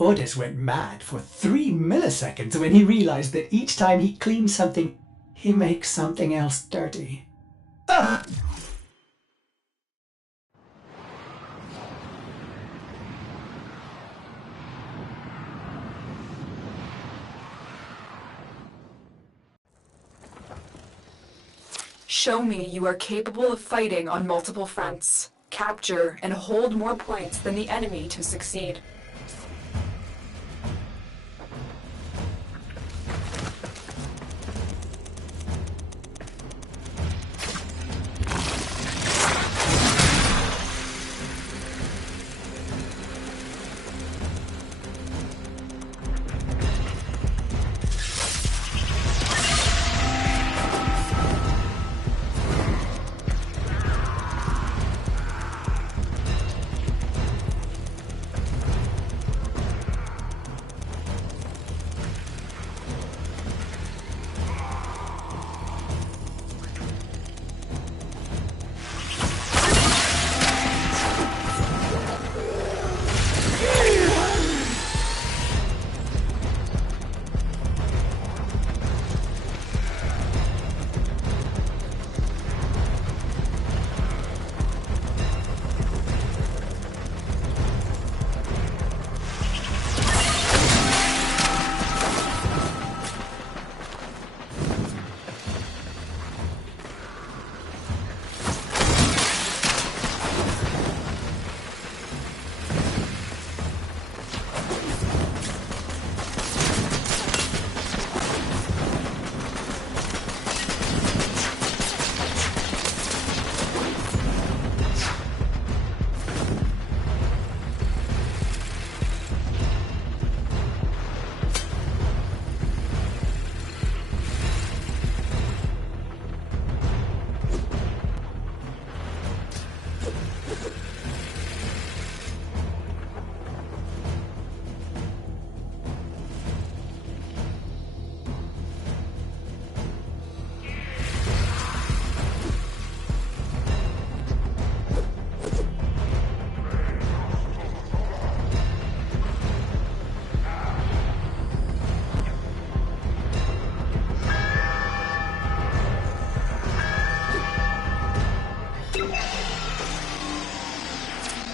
Ordis went mad for 3 milliseconds when he realized that each time he cleans something, he makes something else dirty. Ah! Show me you are capable of fighting on multiple fronts. Capture and hold more points than the enemy to succeed.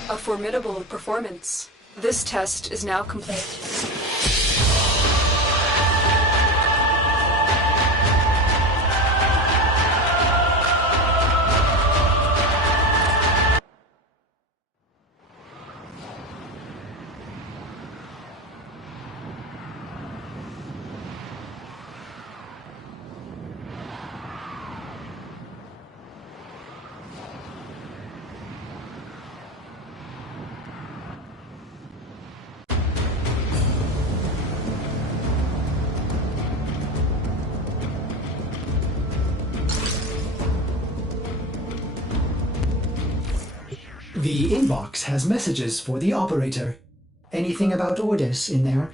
A formidable performance. This test is now complete. The inbox has messages for the operator. Anything about Ordis in there?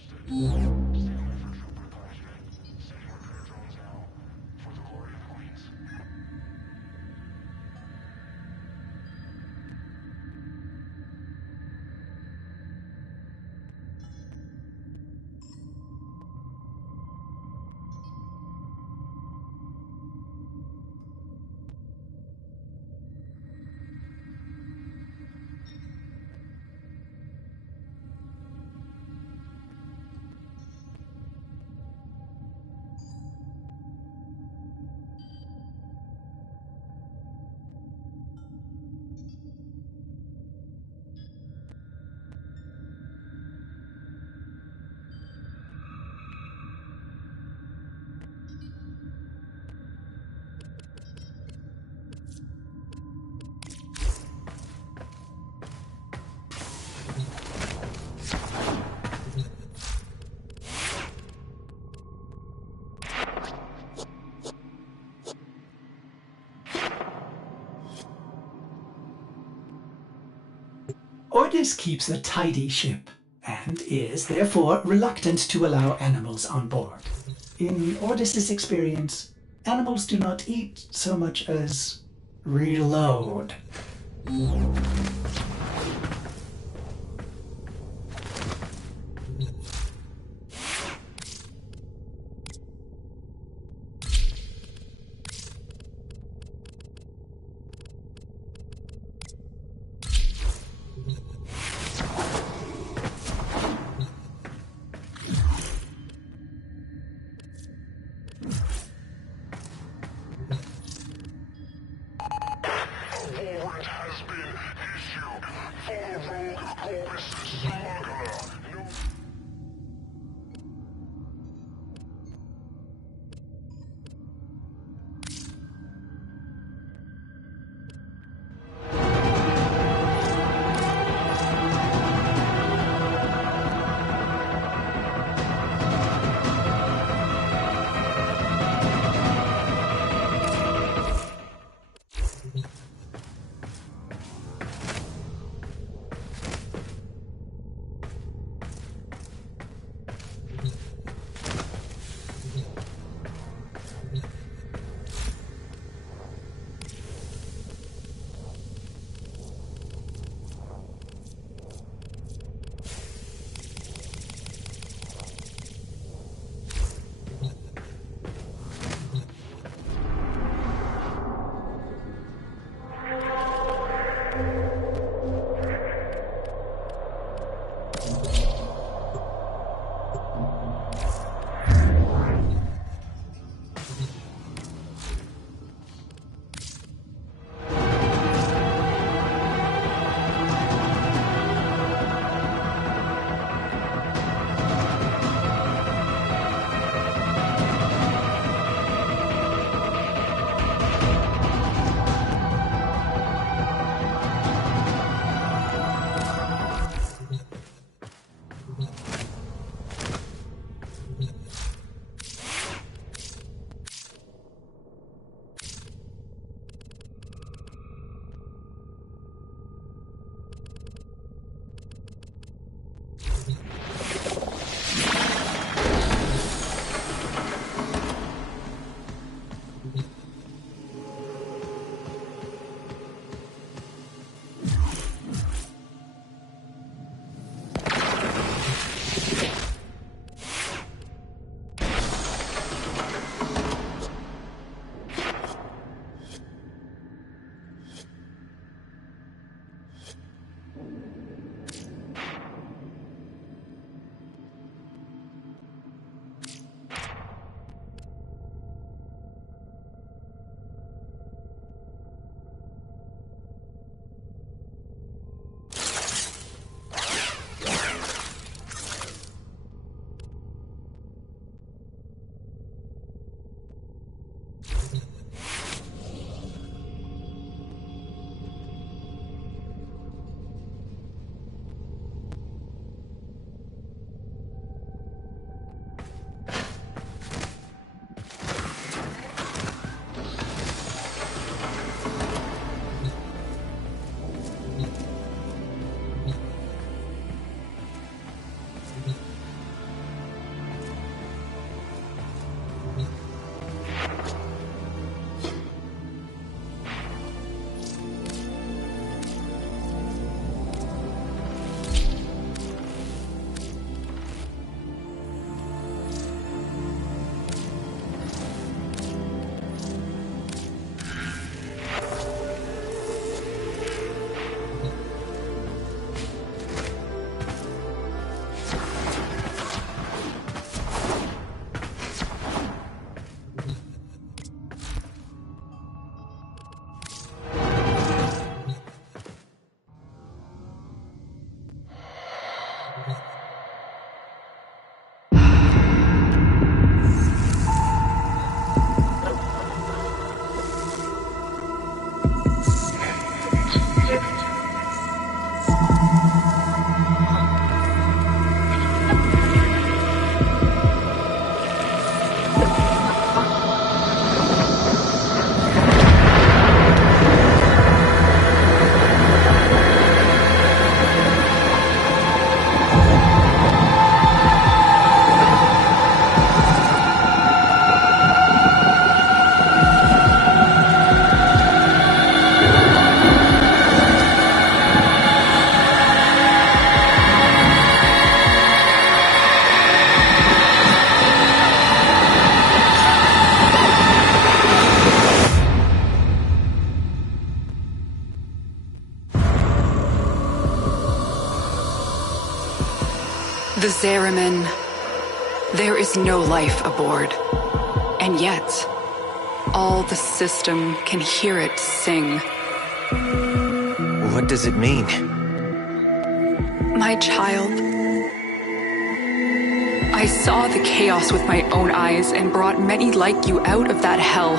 Ordis keeps a tidy ship, and is therefore reluctant to allow animals on board. In Ordis's experience, animals do not eat so much as reload. The Zariman. There is no life aboard. And yet, all the system can hear it sing. What does it mean? My child. I saw the chaos with my own eyes and brought many like you out of that hell.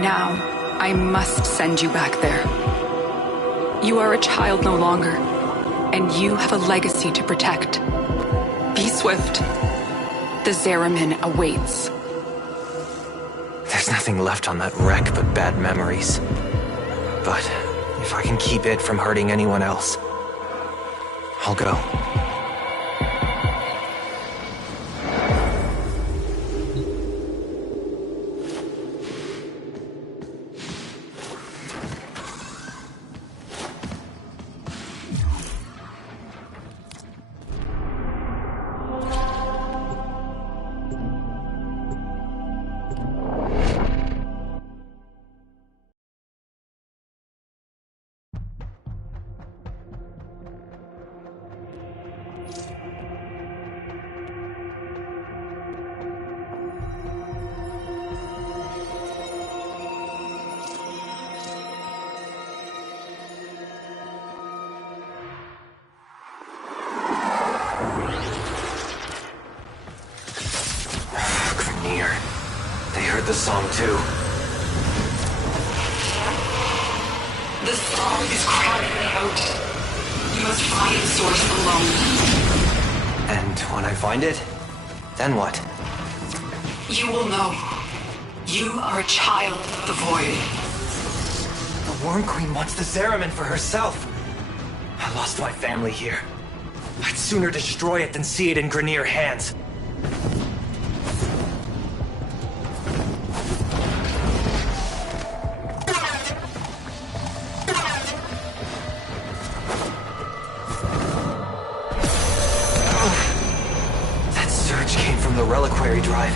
Now, I must send you back there. You are a child no longer, and you have a legacy to protect. Be swift. The Zariman awaits. There's nothing left on that wreck but bad memories. But if I can keep it from hurting anyone else, I'll go. The song too. The song is crying out. You must find the source alone. And when I find it, then what? You will know. You are a child of the Void. The Worm Queen wants the Zariman for herself. I lost my family here. I'd sooner destroy it than see it in Grineer hands. The Reliquary Drive.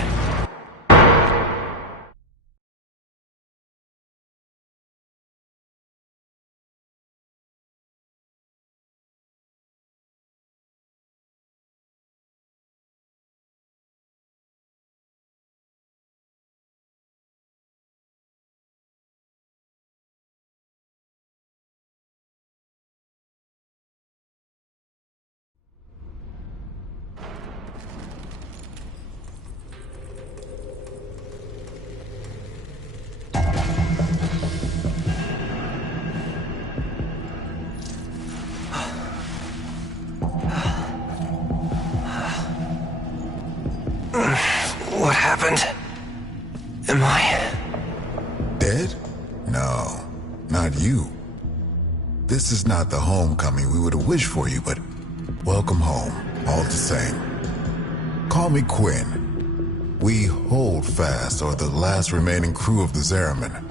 What happened? Am I... dead? No, not you. This is not the homecoming we would have wished for you, but welcome home, all the same. Call me Quinn. We hold fast are the last remaining crew of the Zariman.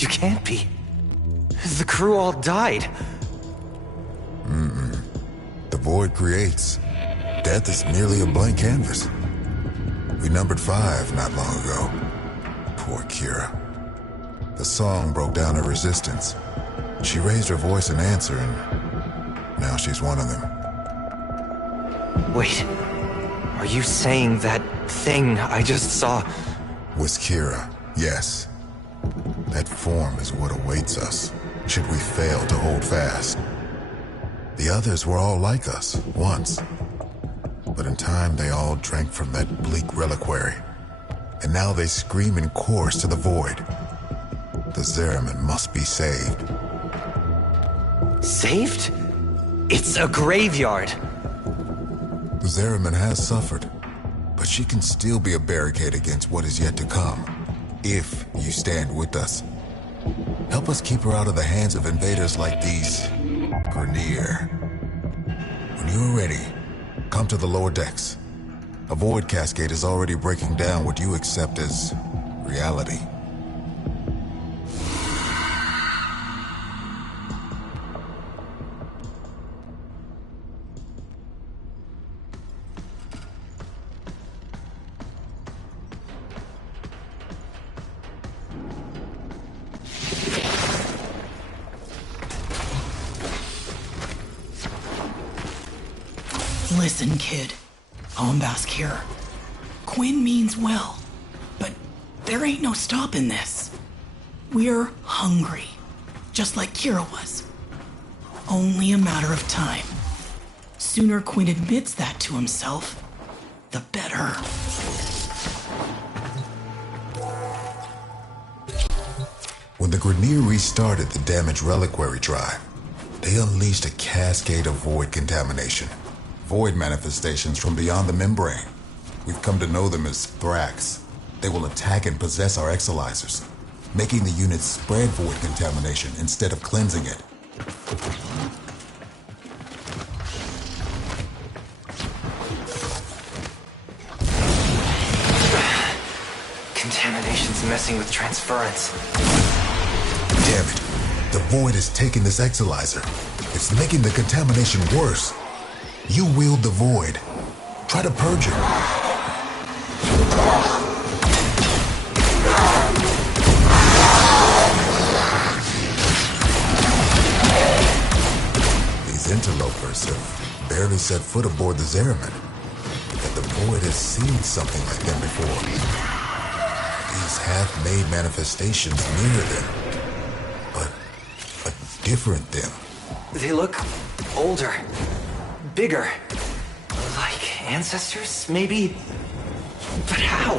You can't be. The crew all died. The Void creates. Death is merely a blank canvas. We numbered 5 not long ago. Poor Kira. The song broke down her resistance. She raised her voice in answer, and now she's one of them. Wait, are you saying that thing I just saw Was Kira, yes. That form is what awaits us, should we fail to hold fast. The others were all like us, once. But in time, they all drank from that bleak reliquary. And now they scream in chorus to the Void. The Zariman must be saved. Saved? It's a graveyard. The Zariman has suffered, but she can still be a barricade against what is yet to come, if you stand with us. Help us keep her out of the hands of invaders like these Grineer. When you are ready, come to the lower decks. A void cascade is already breaking down what you accept as reality. Listen, kid. Ombask here. Quinn means well, but there ain't no stopping this. We're hungry, just like Kira was. only a matter of time. Sooner Quinn admits that to himself, the better. When the Grineer restarted the damaged reliquary drive, they unleashed a cascade of void contamination. Void manifestations from beyond the membrane. We've come to know them as Thrax. They will attack and possess our exolizers, making the units spread void contamination instead of cleansing it. Contamination's messing with transference. Damn it. The void is taking this exolizer. It's making the contamination worse. You wield the void. Try to purge it. These interlopers have barely set foot aboard the Zeraman, but the void has seen something like them before. These half-made manifestations mirror them, but a different them. They look older, bigger, like ancestors, maybe? But how?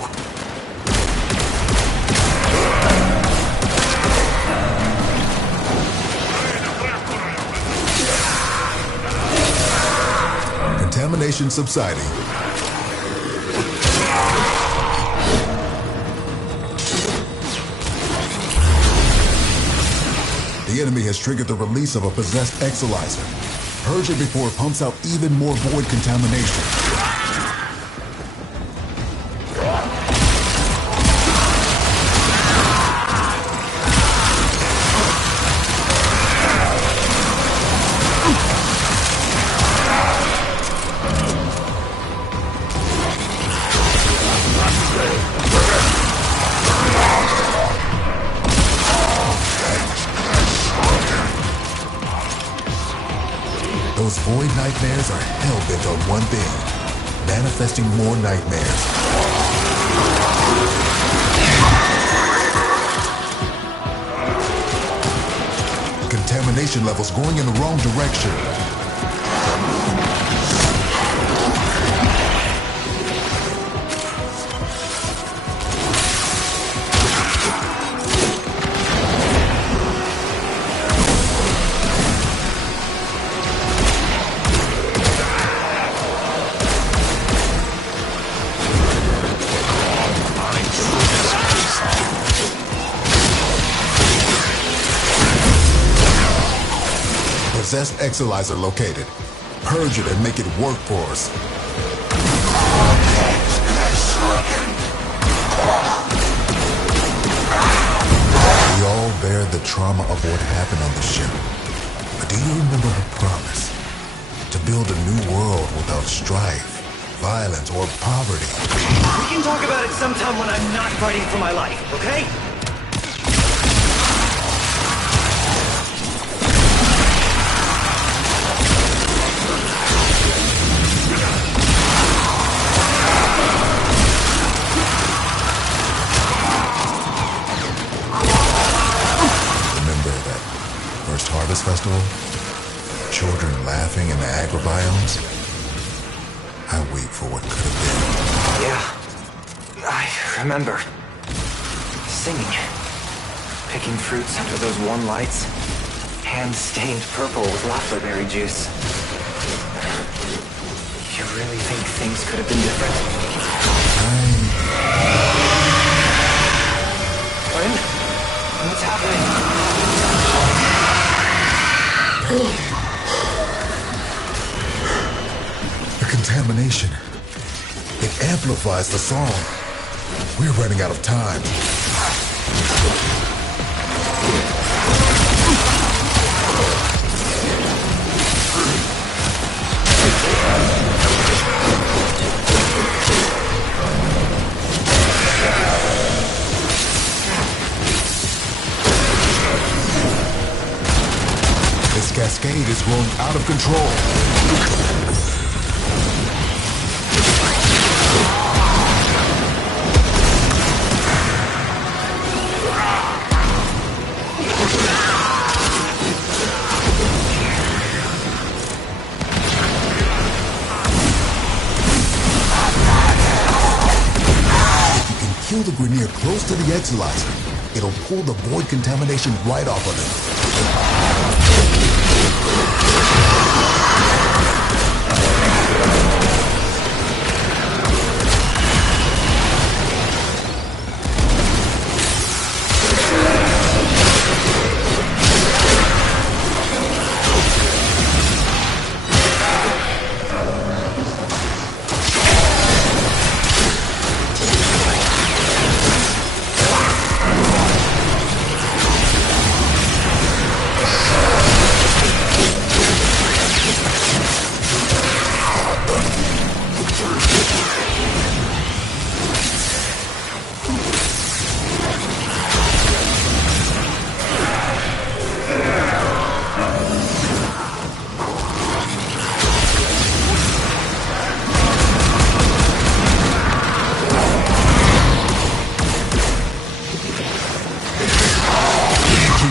Contamination subsiding. The enemy has triggered the release of a possessed exolizer. Purge it before it pumps out even more void contamination. Those void nightmares are hell-bent on one thing: manifesting more nightmares. Contamination levels going in the wrong direction. Possessed exolizer located. Purge it and make it work for us. We all bear the trauma of what happened on the ship. But do you remember her promise? To build a new world without strife, violence, or poverty. We can talk about it sometime when I'm not fighting for my life, okay? Harvest Festival? Children laughing in the agrobiomes? I wait for what could have been. Yeah, I remember. Singing. Picking fruits under those warm lights. Hands stained purple with blackberry juice. You really think things could have been different? When? What's happening? The contamination. It amplifies the song. We're running out of time. This cascade is growing out of control. the Grineer close to the Exilizer, it'll pull the void contamination right off of it.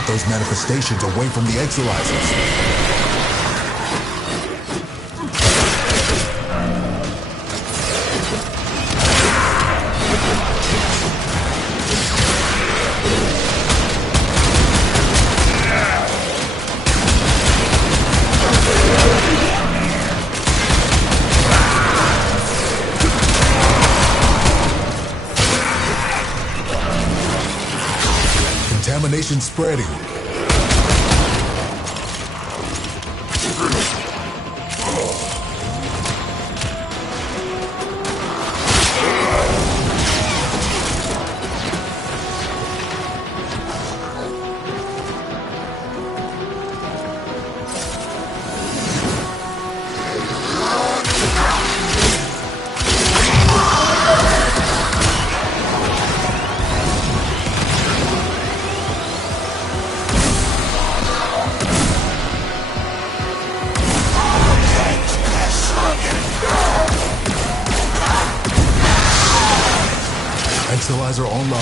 Those manifestations away from the Exilizers. Contamination spreading. Exilizer online.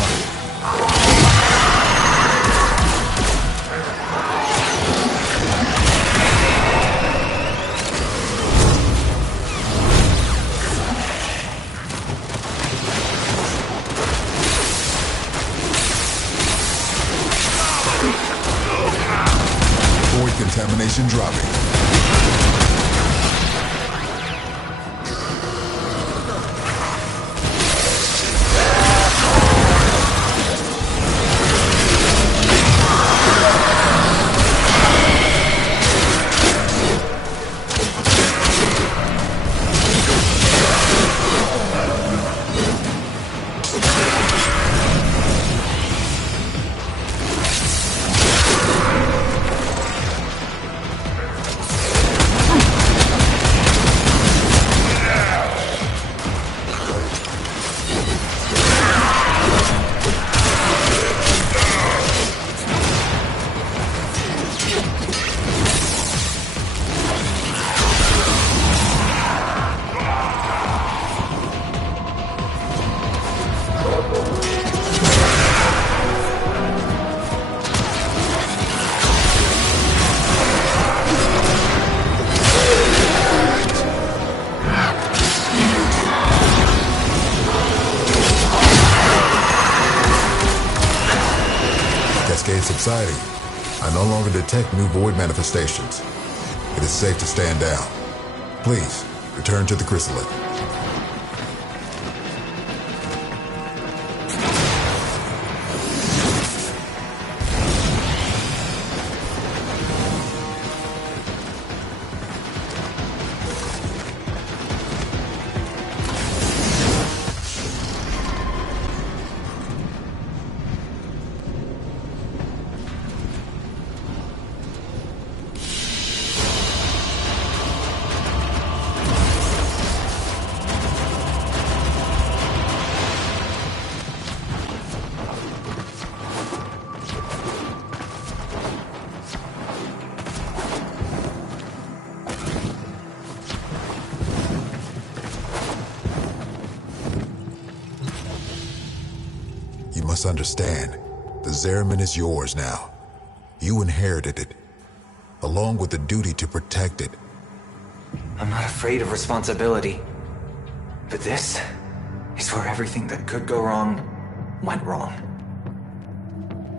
Void contamination dropping. Cascade subsiding. I no longer detect new void manifestations. It is safe to stand down. Please, return to the chrysalid. You must understand, the Zariman is yours now. You inherited it, along with the duty to protect it. I'm not afraid of responsibility. But this is where everything that could go wrong went wrong.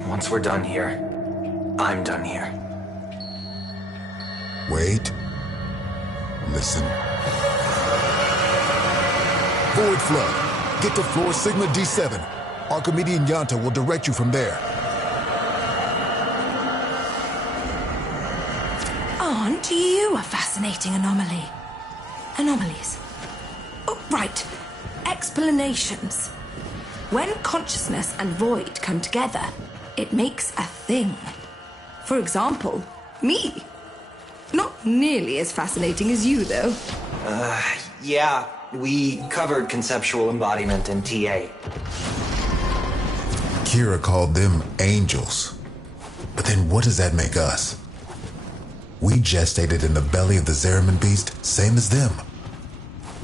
Once we're done here, I'm done here. Wait. Listen. Void Flood. Get to floor Sigma D7. Archimedean Yanta will direct you from there. Aren't you a fascinating anomaly? Anomalies. Oh, right. Explanations. When consciousness and void come together, it makes a thing. For example, me. Not nearly as fascinating as you, though. Yeah, we covered conceptual embodiment in TA. Kira called them angels. But then what does that make us? We gestated in the belly of the Zeraman beast, same as them.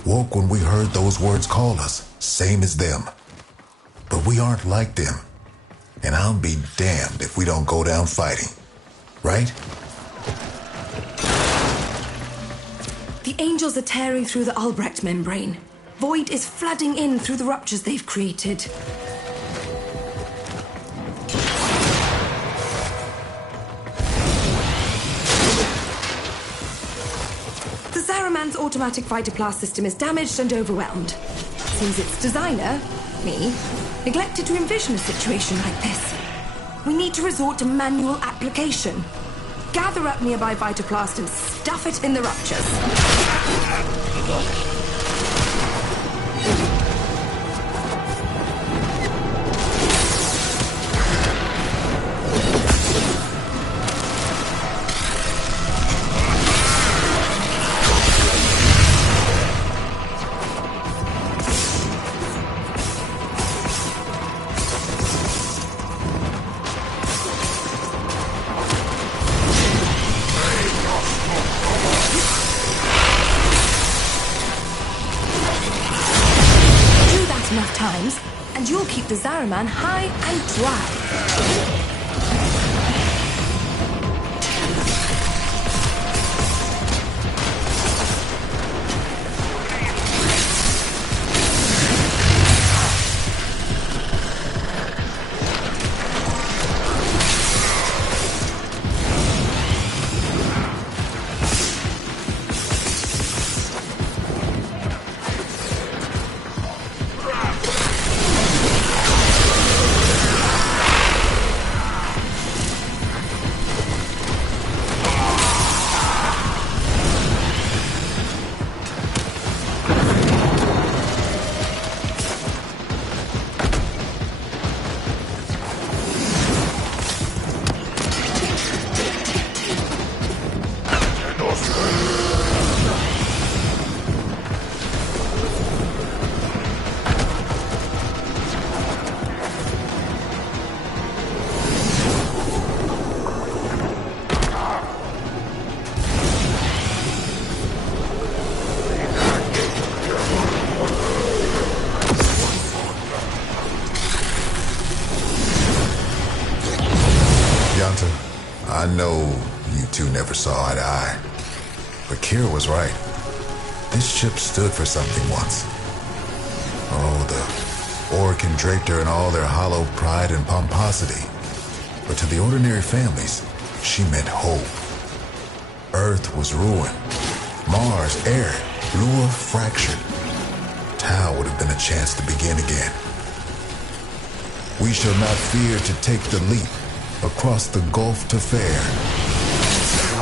Woke when we heard those words call us, same as them. But we aren't like them. And I'll be damned if we don't go down fighting. Right? The angels are tearing through the Albrecht membrane. Void is flooding in through the ruptures they've created. The Zaraman's automatic fighter blast system is damaged and overwhelmed. Seems its designer, me, neglected to envision a situation like this. We need to resort to manual application. Gather up nearby Vitoplast and stuff it in the ruptures. Enough times, and you'll keep the Zaraman high and dry. I know you two never saw eye to eye, but Kira was right. This ship stood for something once. Oh, the Orokin draped her in all their hollow pride and pomposity. But to the ordinary families, she meant hope. Earth was ruined. Mars arid. Lua fractured. Tau would have been a chance to begin again. We shall not fear to take the leap across the gulf to fair.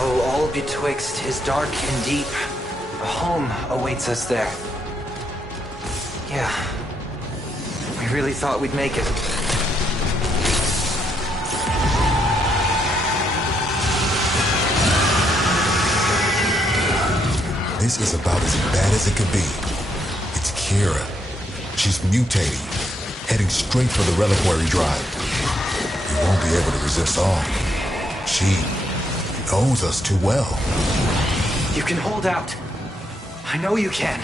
So all betwixt is dark and deep. A home awaits us there. Yeah. We really thought we'd make it. This is about as bad as it could be. It's Kira. She's mutating, heading straight for the reliquary drive. We won't be able to resist long. She knows us too well. You can hold out. I know you can.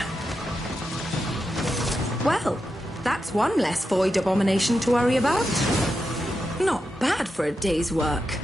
Well, that's one less void abomination to worry about. Not bad for a day's work.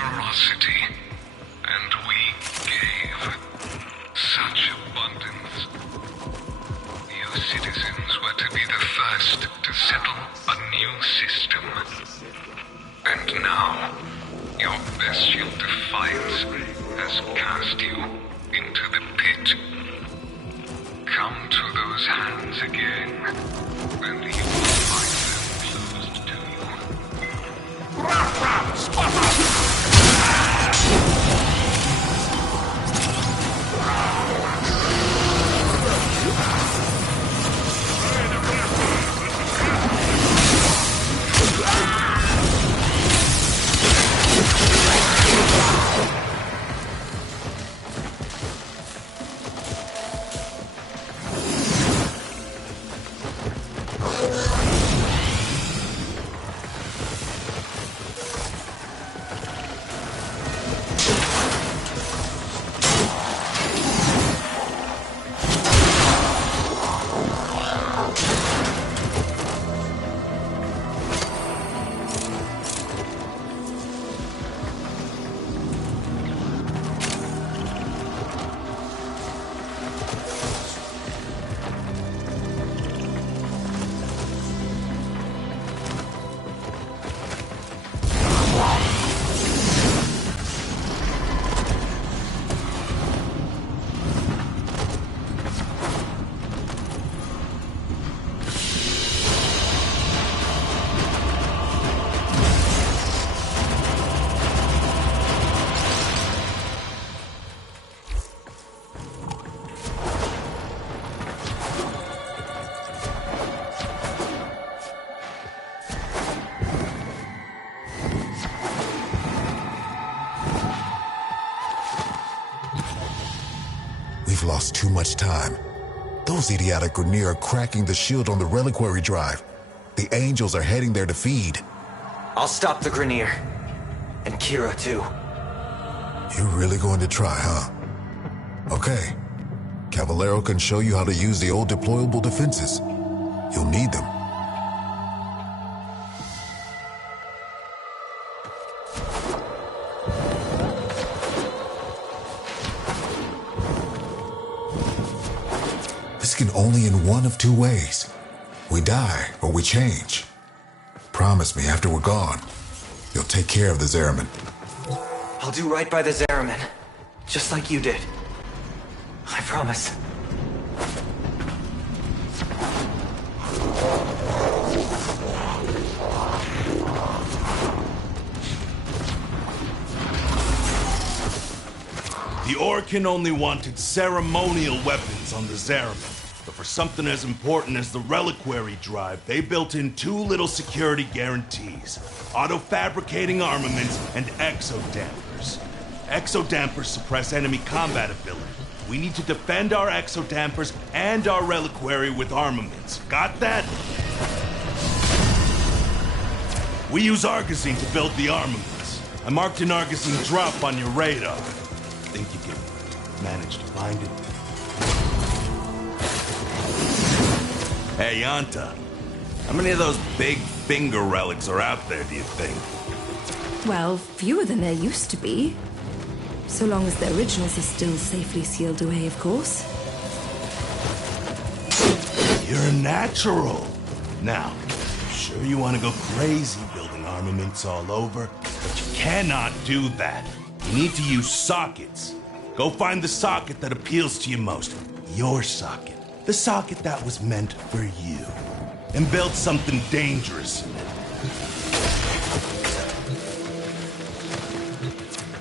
generosity, and we gave such abundance. You citizens were to be the first to settle a new system. And now, your bestial defiance has cast you into the pit. Come to those hands again, and you will find them closed to you. Varfram, spot us! We've lost too much time. Those idiotic Grineer are cracking the shield on the reliquary drive. The Angels are heading there to feed. I'll stop the Grineer. And Kira, too. You're really going to try, huh? Okay. Caballero can show you how to use the old deployable defenses. You'll need them. This can only in one of two ways. We die or we change. Promise me after we're gone, you'll take care of the Zeraman. I'll do right by the Zeraman. Just like you did. I promise. The Orkin only wanted ceremonial weapons on the Zeraman. But for something as important as the reliquary drive, they built in two little security guarantees. Auto-fabricating armaments and exodampers. Exodampers suppress enemy combat ability. We need to defend our exodampers and our reliquary with armaments. Got that? We use Argosine to build the armaments. I marked an Argosine drop on your radar. Think you can manage to find it? Hey, Yanta. How many of those big finger relics are out there, do you think? Well, fewer than there used to be. So long as the originals are still safely sealed away, of course. You're a natural. Now, I'm sure you want to go crazy building armaments all over, but you cannot do that. You need to use sockets. Go find the socket that appeals to you most. Your socket. The socket that was meant for you. And build something dangerous in it.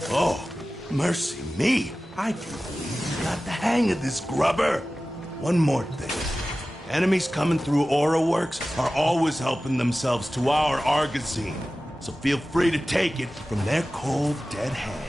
Oh, mercy me. I do believe you got the hang of this, grubber. One more thing. Enemies coming through Aura Works are always helping themselves to our Argosine. So feel free to take it from their cold, dead hands.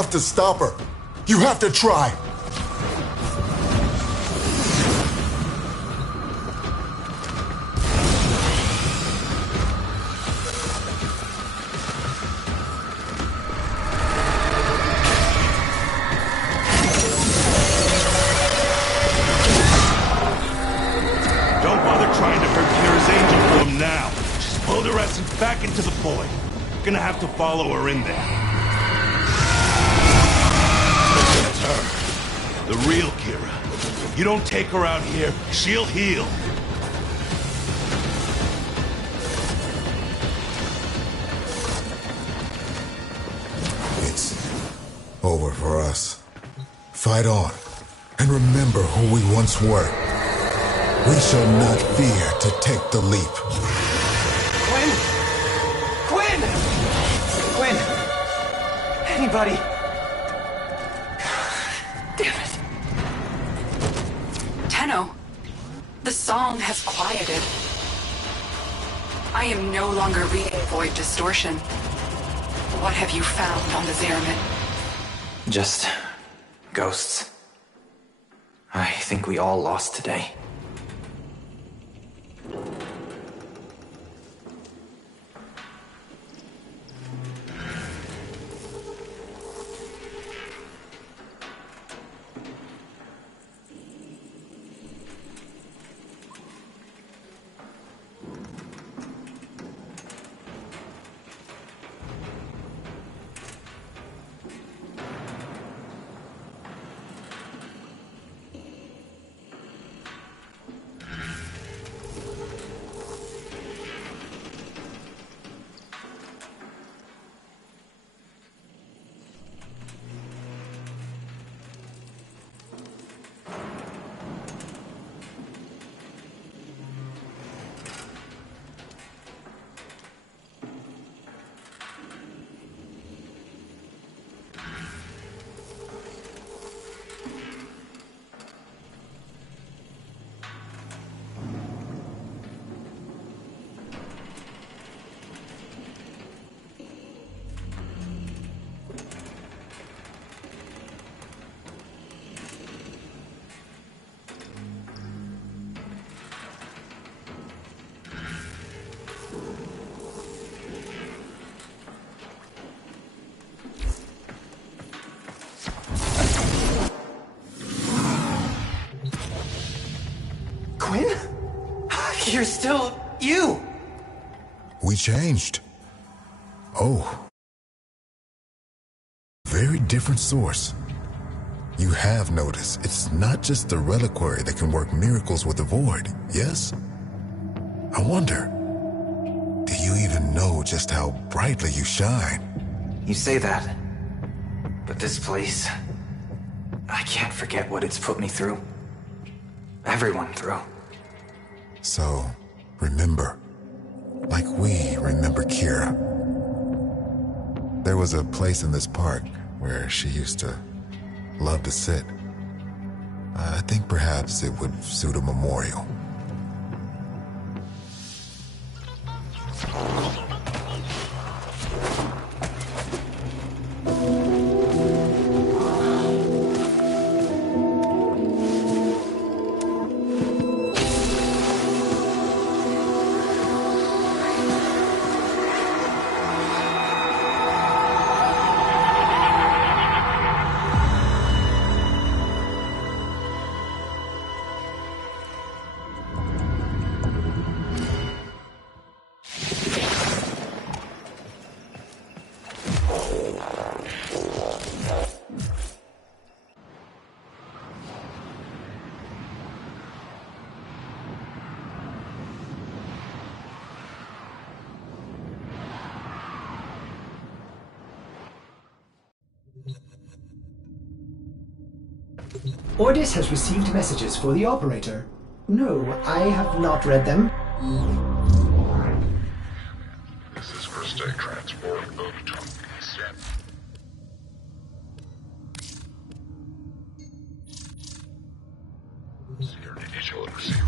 have to stop her. You have to try. Don't bother trying to hurt Kira's angel form now. Just pull her essence back into the void. Gonna have to follow her in there. That's her. The real Kira. You don't take her out here, she'll heal. It's over for us. Fight on, and remember who we once were. We shall not fear to take the leap. Quinn! Quinn! Quinn! Anybody! Damn it. Tenno, the song has quieted. I am no longer reading void distortion. What have you found on the Zeramin? Just ghosts. I think we all lost today. Quinn? You're still you! We changed. Oh. Very different source. You have noticed it's not just the reliquary that can work miracles with the void, yes? I wonder, do you even know just how brightly you shine? You say that, but this place, I can't forget what it's put me through. Everyone through. So, remember, like we remember Kira. There was a place in this park where she used to love to sit. I think perhaps it would suit a memorial. Ordis has received messages for the operator. No, I have not read them. This is for state transport of Set. Security detail and receiver.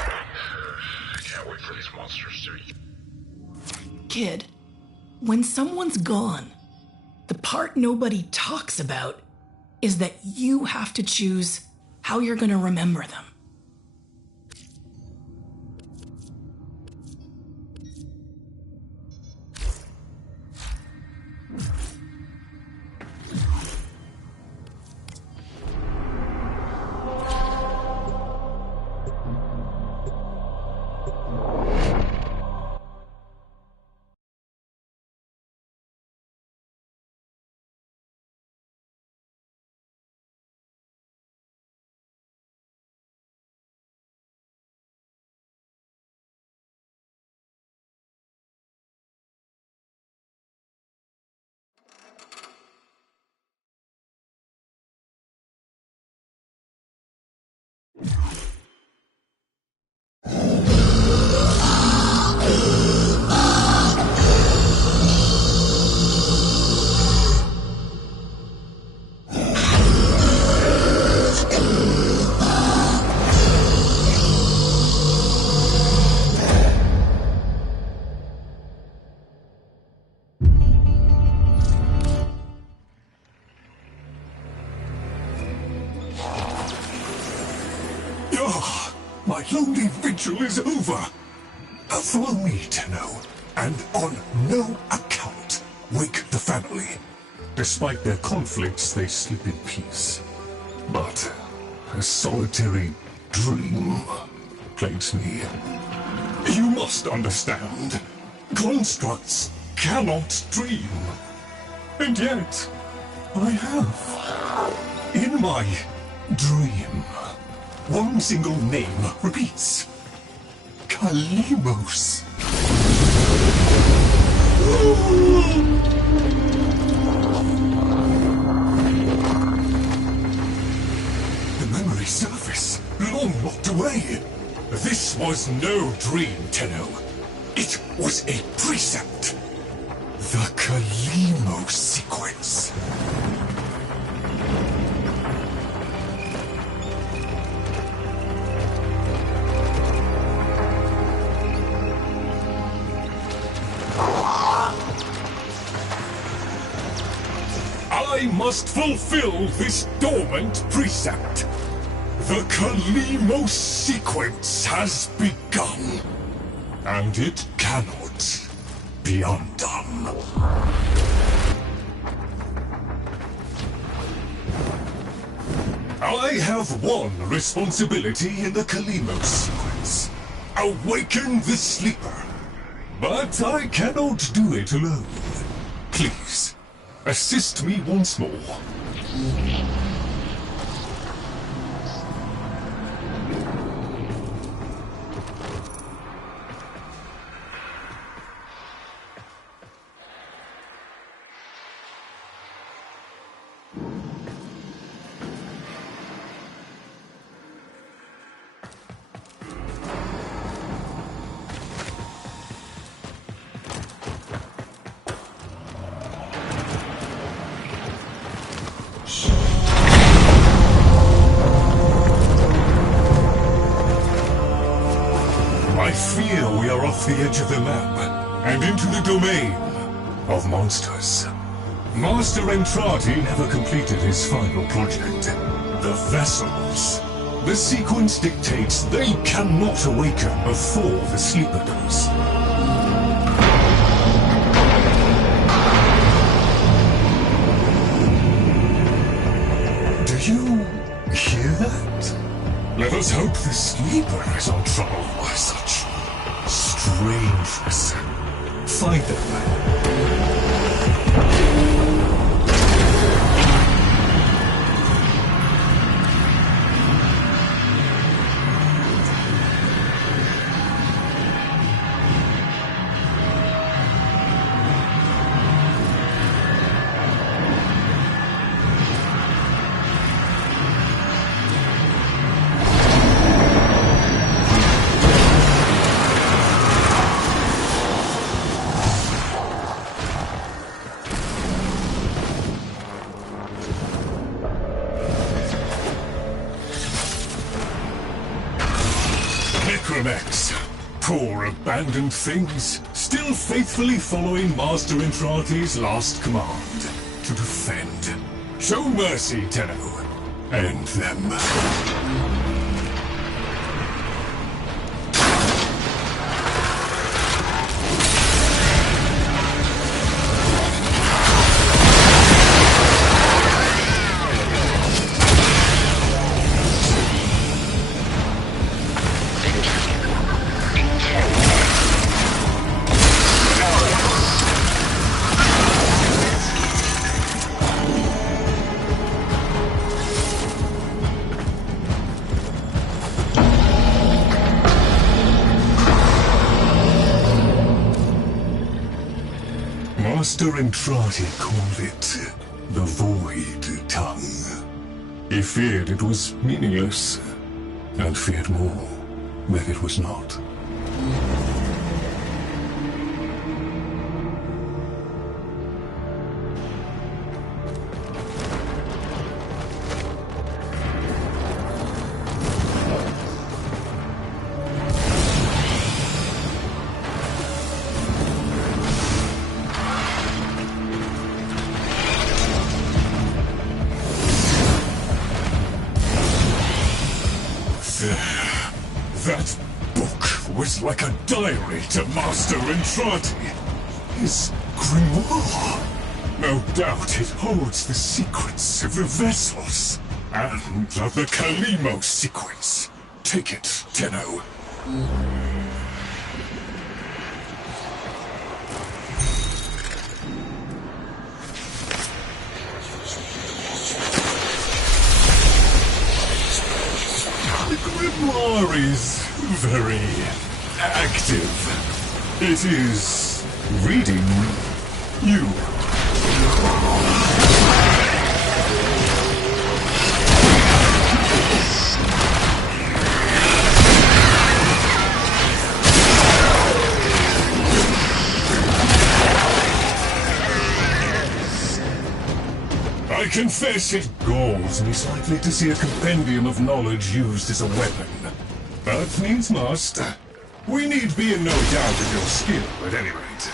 I can't wait for these monsters to... Kid, when someone's gone, the part nobody talks about is that you have to choose how you're going to remember them. My lonely vigil is over. Follow me, Tenno, and on no account wake the family. Despite their conflicts, they sleep in peace. But a solitary dream plagues me. You must understand, constructs cannot dream. And yet, I have. In my dream, one single name repeats. Kalimos. The memory surface, long locked away. This was no dream, Tenno. It was a precept. The Kalimos sequence. I must fulfill this dormant precept. The Kalimos sequence has begun, and it cannot be undone. I have one responsibility in the Kalimos sequence. Awaken the sleeper. But I cannot do it alone. Please, assist me once more. I fear we are off the edge of the map, and into the domain of monsters. Master Entrati never completed his final project, the vessels. The sequence dictates they cannot awaken before the sleeper does. Do you hear that? Let us hope the sleeper is on trouble by such strangeness. Find them. Necromex, poor abandoned things, still faithfully following Master Entrati's last command, to defend. Show mercy, Tenno. End them. Master Entrati called it the Void Tongue. He feared it was meaningless, and feared more that it was not. That book was like a diary to Master Entrati. His grimoire. No doubt it holds the secrets of the vessels and of the Kalimo sequence. Take it, Tenno. The grimoire is very active. It is reading you. I confess it galls me slightly to see a compendium of knowledge used as a weapon. But needs must. We need be in no doubt of your skill, at any rate.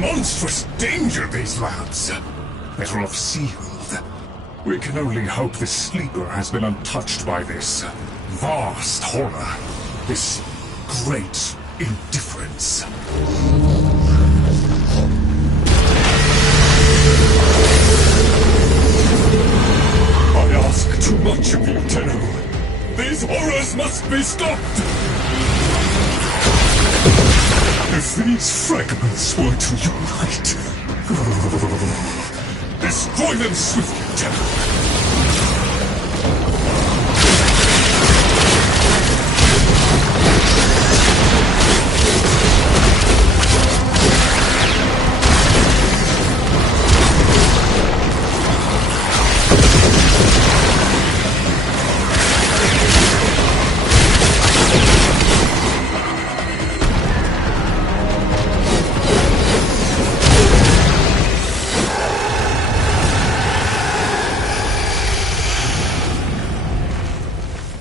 Monstrous danger, these lads. Better off sealed. We can only hope the sleeper has been untouched by this vast horror, this great indifference. I ask too much of you, Tenno. These horrors must be stopped! If these fragments were to unite... Destroy them swiftly, Tenno!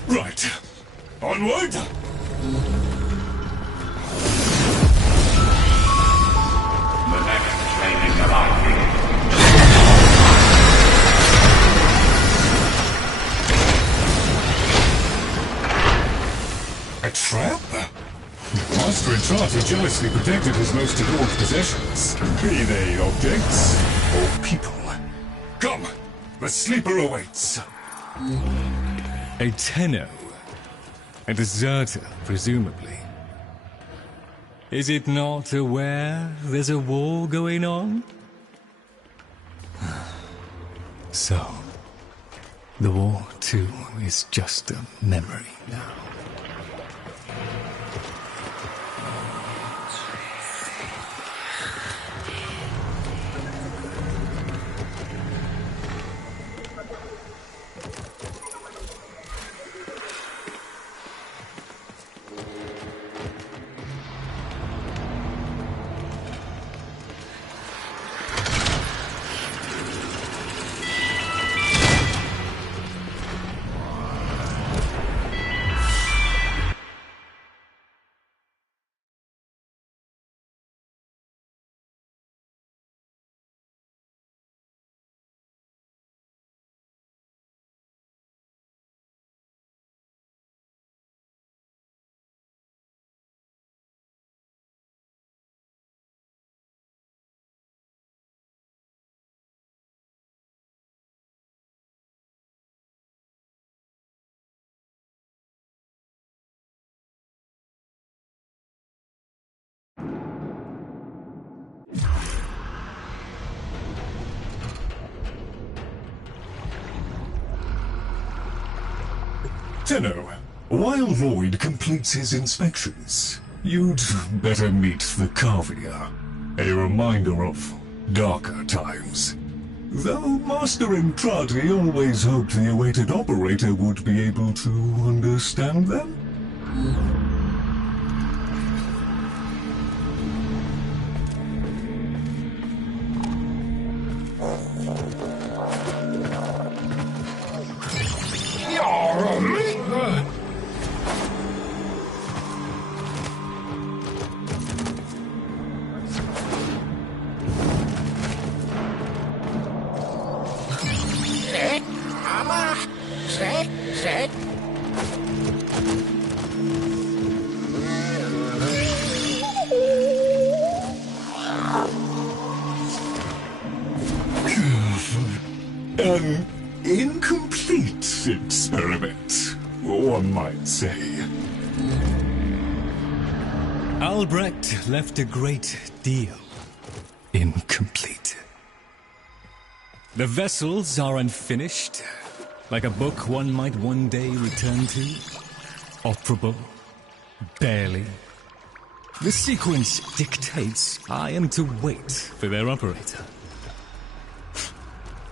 Right. Onward! The next training arriving. A trap? Master Entrati jealously protected his most adored possessions, be they objects or people. Come, the sleeper awaits. A Tenno. A deserter, presumably. Is it not aware there's a war going on? So, the war too is just a memory now. Tenno, while Void completes his inspections, you'd better meet the Cavia, a reminder of darker times. Though Master Entrati always hoped the awaited operator would be able to understand them. An incomplete experiment, one might say. Albrecht left a great deal incomplete. The vessels are unfinished, like a book one might one day return to. Operable, barely. The sequence dictates I am to wait for their operator.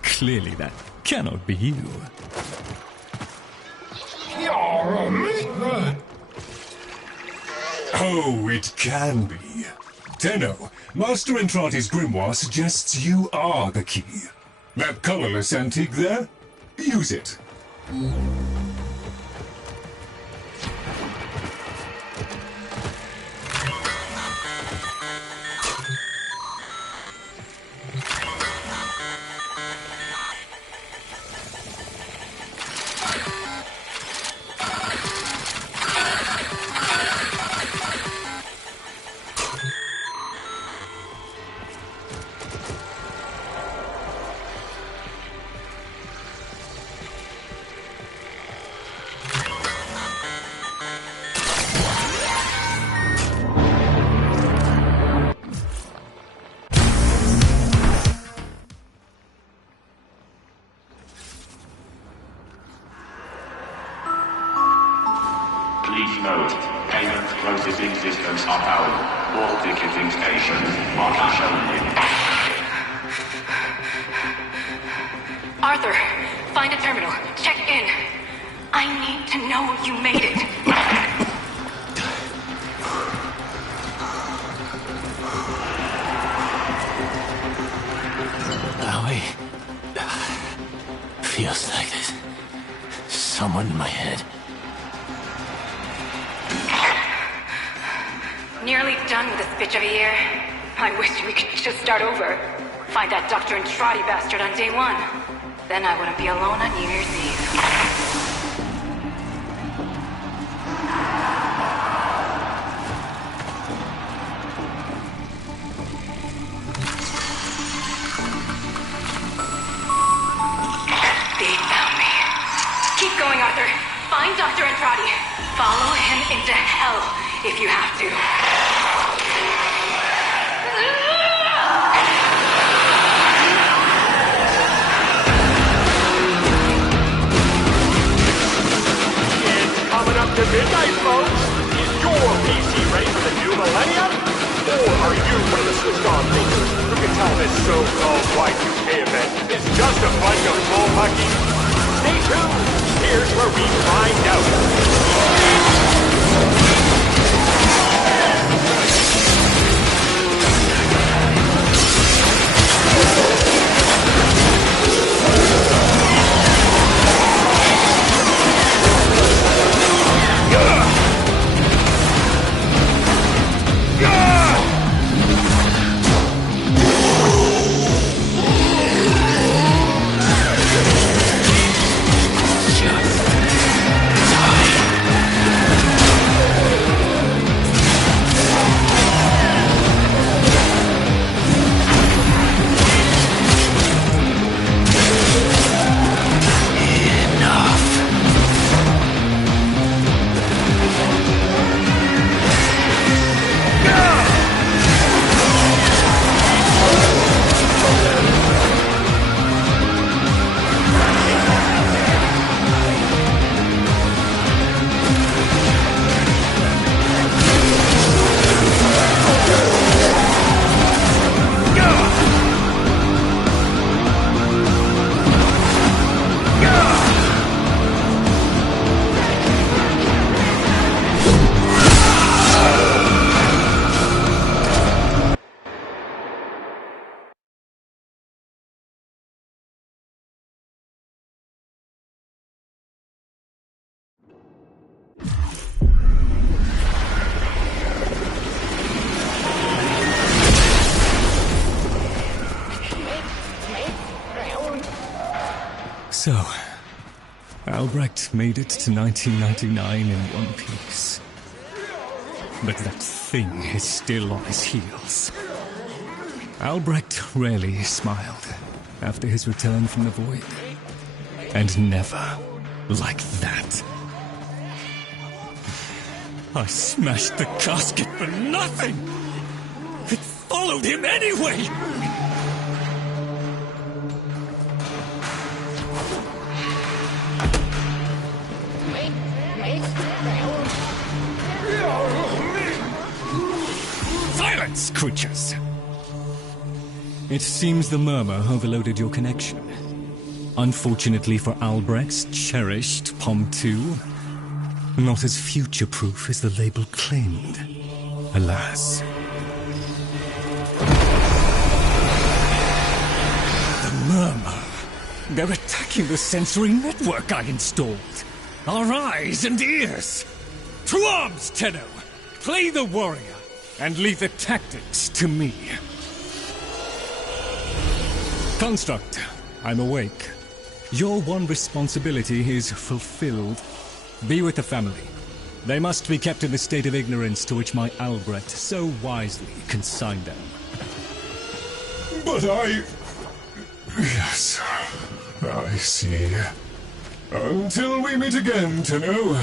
Clearly that cannot be you. Oh, it can be. Tenno, Master Entrati's grimoire suggests you are the key. That colorless antique there? Use it. Please note, payment closes in systems are powered. All ticketing stations are cash only. Arthur, find a terminal. Check in. I need to know you made it. Feels like there's someone in my head. Nearly done with this bitch of a year. I wish we could just start over. Find that Dr. Entrati bastard on day one. Then I wouldn't be alone on New Year's Eve. Find Dr. Entrati. Follow him into hell if you have to. It's coming up to midnight, folks. Is your PC ready for the new millennium? Or are you one of the switched-on thinkers who can tell this so-called Y2K event is just a bunch of bullpucky? Stay tuned. Here's where we find out. Die. So, Albrecht made it to 1999 in one piece. But that thing is still on his heels. Albrecht rarely smiled after his return from the void. And never like that. I smashed the casket for nothing! It followed him anyway! Silence, creatures! It seems the murmur overloaded your connection. Unfortunately for Albrecht's cherished POM 2, not as future-proof as the label claimed. Alas. The murmur. They're attacking the sensory network I installed. Our eyes and ears. To arms, Tenno! Play the warrior, and leave the tactics to me. Construct, I'm awake. Your one responsibility is fulfilled. Be with the family. They must be kept in the state of ignorance to which my Albrecht so wisely consigned them. But I... Yes, I see. Until we meet again, Tenno.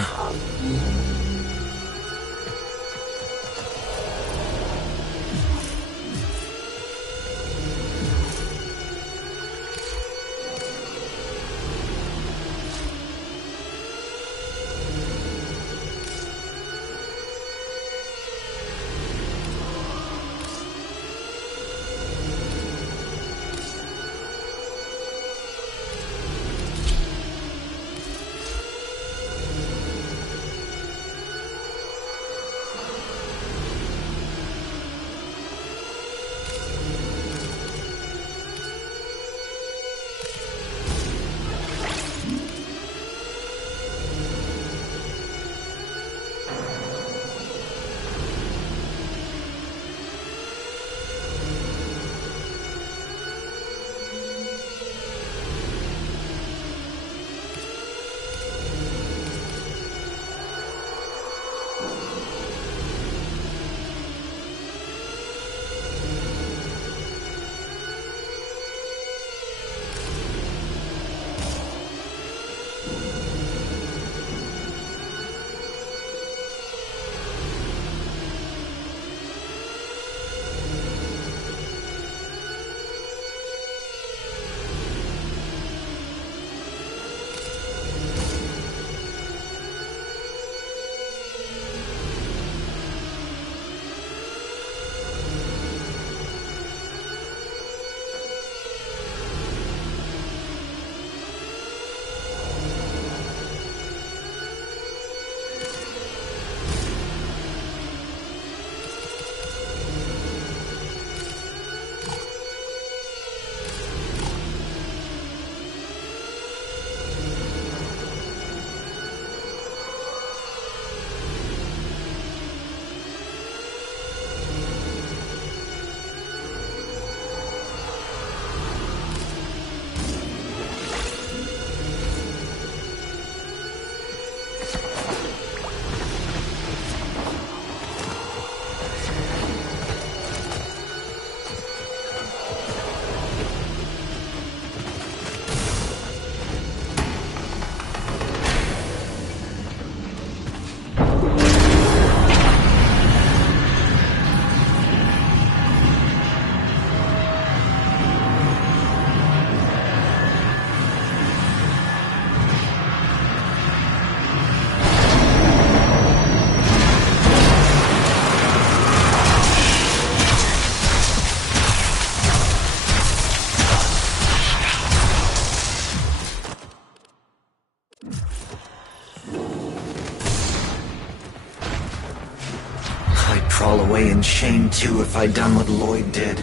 crawl away in shame too if I'd done what Lloyd did.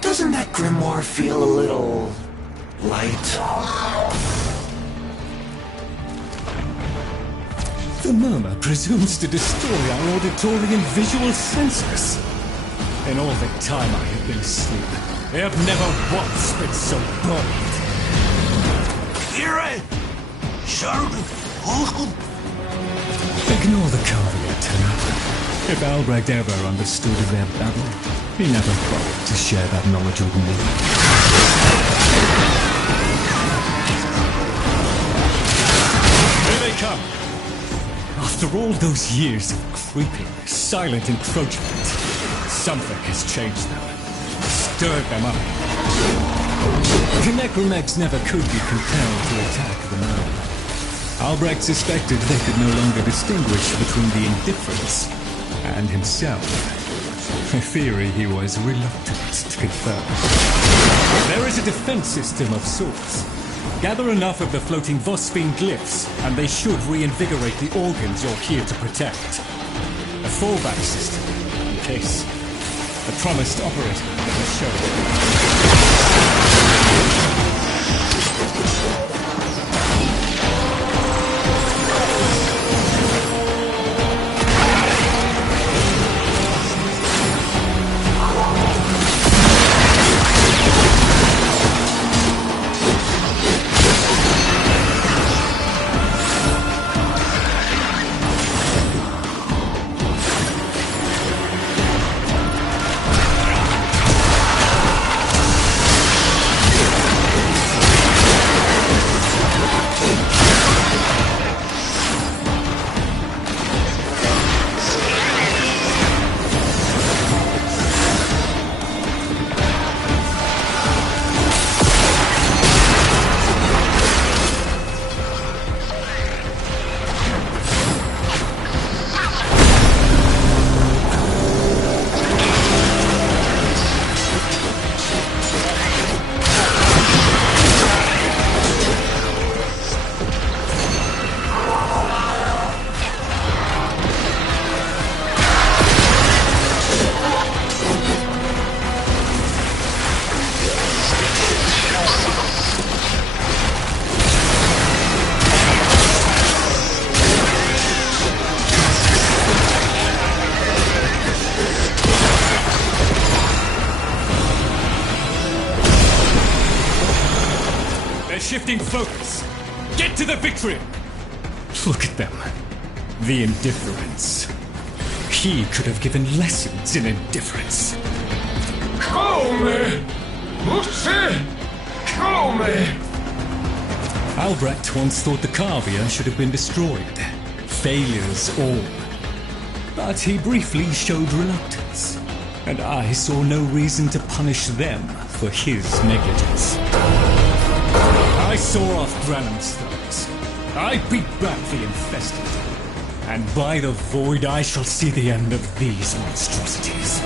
Doesn't that grimoire feel a little... light? The murmur presumes to destroy our auditory and visual senses. In all the time I have been asleep, they have never once been so bold. Ignore the caveat, Tanaka. If Albrecht ever understood their babble, he never bothered to share that knowledge with me. Here they come! After all those years of creeping, silent encroachment, something has changed them. Stirred them up. The necromecs never could be compelled to attack the man. Albrecht suspected they could no longer distinguish between the indifference and himself. A theory he was reluctant to confirm. There is a defense system of sorts. Gather enough of the floating Vosphine glyphs, and they should reinvigorate the organs you're here to protect. A fallback system, in case the promised operator doesn't show. Shifting focus. Get to the victory! Look at them. The indifference. He could have given lessons in indifference. Come! Come! Albrecht once thought the Cavia should have been destroyed. Failures all. But he briefly showed reluctance. And I saw no reason to punish them for his negligence. I saw off Branham's thugs. I beat back the infested. And by the void I shall see the end of these monstrosities.